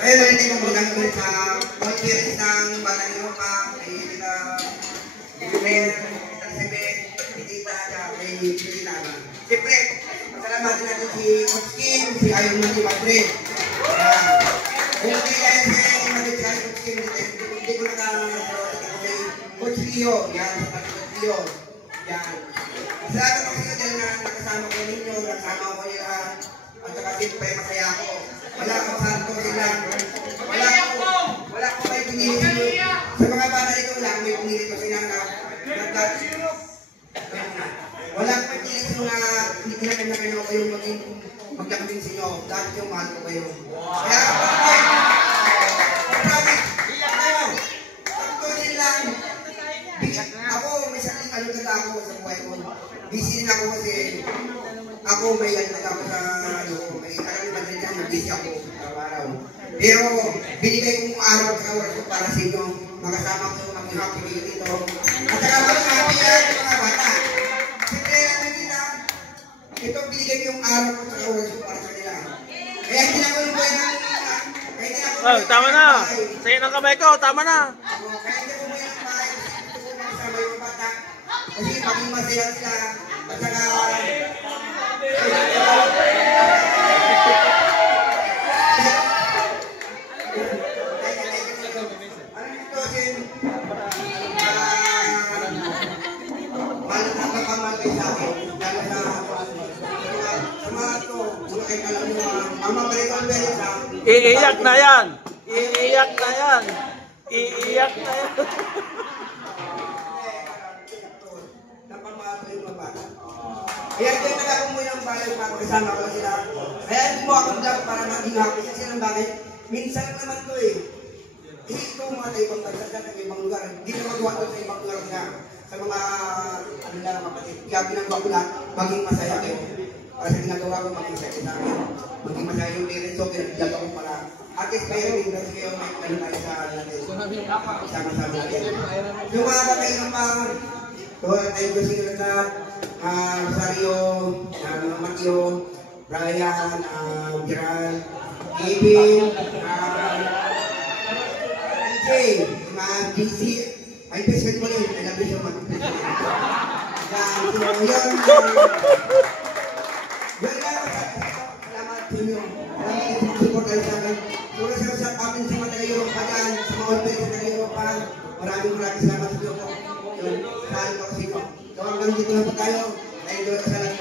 Kaya narinig ko magandang sa conference ng Batang Europa, kay Iber, Tita, kay Tita. Siyempre, pasalamatan natin si Coach Kim, si Ayon Mati Madrid. Kung hindi dahil sa Madrid si Coach Kim, hindi ko nakakalaman kay Coach Rio, yan, sa Coach Rio. Yan. Salamat ako sa dyan na nakasama ko ninyo, nakasama ko nila, at saka siyempre masaya ako. Wala akong santo sila. Wala akong may pinili sila. Sa mga bata ito, wala akong may pinili ko sila na wala akong may pinili sila na hindi na kayo kayong maging magkakabing sa inyo. Dahil yung mahal ko kayo. Kaya promise, iyak kayo. Pagtusin lang. Ako, may sakit ano talaga ako sa buhay ko. Busy din ako kasi ako may ano talaga ako sa may karami Madrid yan, busy ako araw-araw. Pero binigay ko mong araw at oras ko para sa inyo. Makasama ko maging happy kayo dito. At saka maging happy yan yung mga bata. Siyempre, ano nila, ito binigay ko yung araw at oras ko para sa nila. Kaya hindi na ko yung buhay na tama na. Sige ng kamay ko, tama na. Kaya hindi ko buhay ng bahay. Gusto ko makasama yung bata. Kasi maging masaya sila. At saka iiyak na yan. Iiyak na yan. Iiyak na yan. Kaya kaya nagkakumuwi ng bayan para kasama ko sila. Kaya gumawa ko vlog para maging happy kasi ng bakit. Minsan naman to eh. Ito mga tayo ibang bansa sa ibang lugar. Hindi na magawa to sa ibang lugar na sa mga ano lang kapatid. Kaya ginagawa ko na maging masaya kayo. Para sa ginagawa ko maging masaya sa akin. Maging masaya yung parents ko. Pinag-vlog ako para at least kayo rin kasi kayo may ano tayo sa natin. Sama-sama natin. Yung mga batay ng pang tayo ko sila na Rosario, Mateo, Brian, Gerald, Kevin, DJ, DC, ay peset mo rin, ay labis yung mag-peset. Yan lang, salamat sa inyo. Salamat sa support kayo sa akin. Puro sa akin sa mga taga-Europa dyan, sa mga hotel sa taga-Europa. Maraming salamat sa inyo. Saan ko kasi ko. So hanggang dito na po tayo. Dahil doon sa lahat